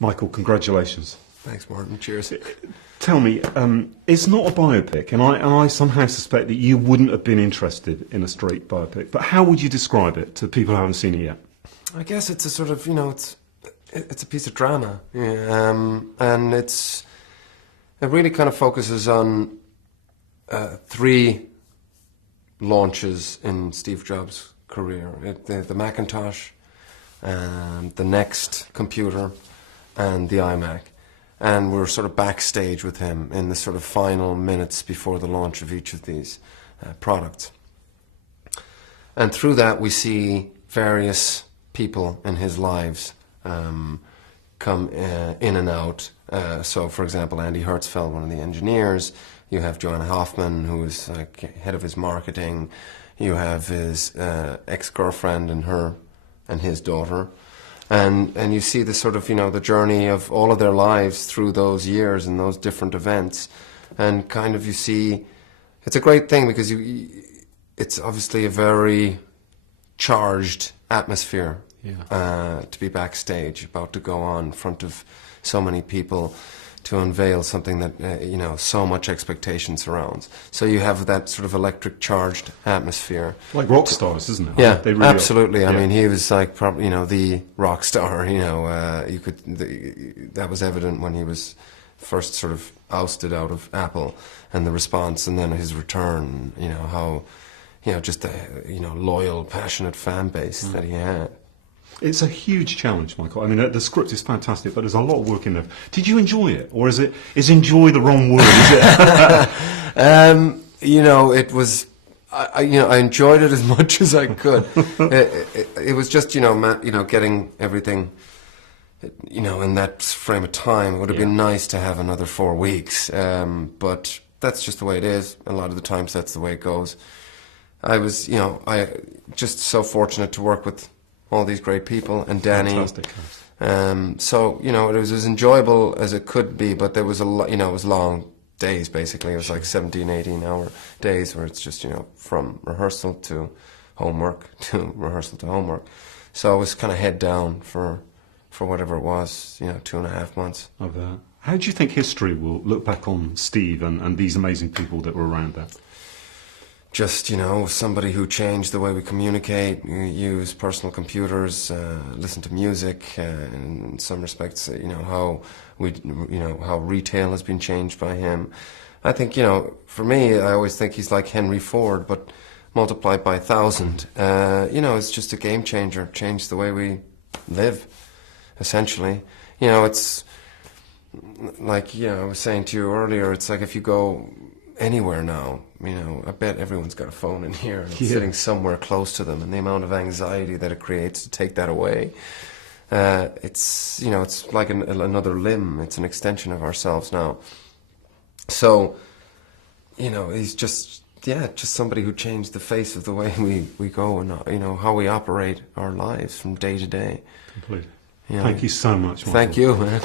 Michael, congratulations. Thanks, Martin. Cheers. Tell me, it's not a biopic, and I somehow suspect that you wouldn't have been interested in a straight biopic, but how would you describe it to people who haven't seen it yet? I guess it's a sort of, it's a piece of drama, and it really kind of focuses on 3 launches in Steve Jobs' career. The Macintosh, the Next computer, and the iMac. And we're sort of backstage with him in the sort of final minutes before the launch of each of these products. And through that we see various people in his lives come in and out. So, for example, Andy Hertzfeld, one of the engineers. You have Joanna Hoffman, who is head of his marketing. You have his ex-girlfriend and his daughter. And you see the sort of, the journey of all of their lives through those years and those different events. And kind of you see, it's a great thing because it's obviously a very charged atmosphere. To be backstage, about to go on in front of so many people to unveil something that, so much expectation surrounds. So you have that sort of electric charged atmosphere. Like rock stars, isn't it? Yeah, they really absolutely. Are. I mean, he was like probably, the rock star, that was evident when he was first sort of ousted out of Apple, and the response, and then his return, how, just the, loyal, passionate fan base that he had. It's a huge challenge, Michael. I mean, the script is fantastic, but there's a lot of work in there. Did you enjoy it, or is enjoy the wrong word? Is it? It was. I enjoyed it as much as I could. It was just, getting everything, in that frame of time. It would have been nice to have another 4 weeks, but that's just the way it is. A lot of the times, that's the way it goes. I was, just so fortunate to work with all these great people, and Danny. Fantastic. So, it was as enjoyable as it could be, but there was it was long days, basically. It was like 17, 18-hour days where it's just, from rehearsal to homework to rehearsal to homework. So I was kind of head down for whatever it was, 2.5 months. Of that. How do you think history will look back on Steve and these amazing people that were around there? Just, somebody who changed the way we communicate, use personal computers, listen to music, in some respects, how retail has been changed by him. I think, for me, I always think he's like Henry Ford, but multiplied by 1,000. It's just a game changer, changed the way we live, essentially. It's like, I was saying to you earlier, it's like if you go anywhere now, I bet everyone's got a phone in here and it's sitting somewhere close to them, and the amount of anxiety that it creates to take that away, it's like another limb. It's an extension of ourselves now. So, he's just somebody who changed the face of the way we go and, how we operate our lives from day to day. Completely. Thank you so much, Michael. Thank you, man.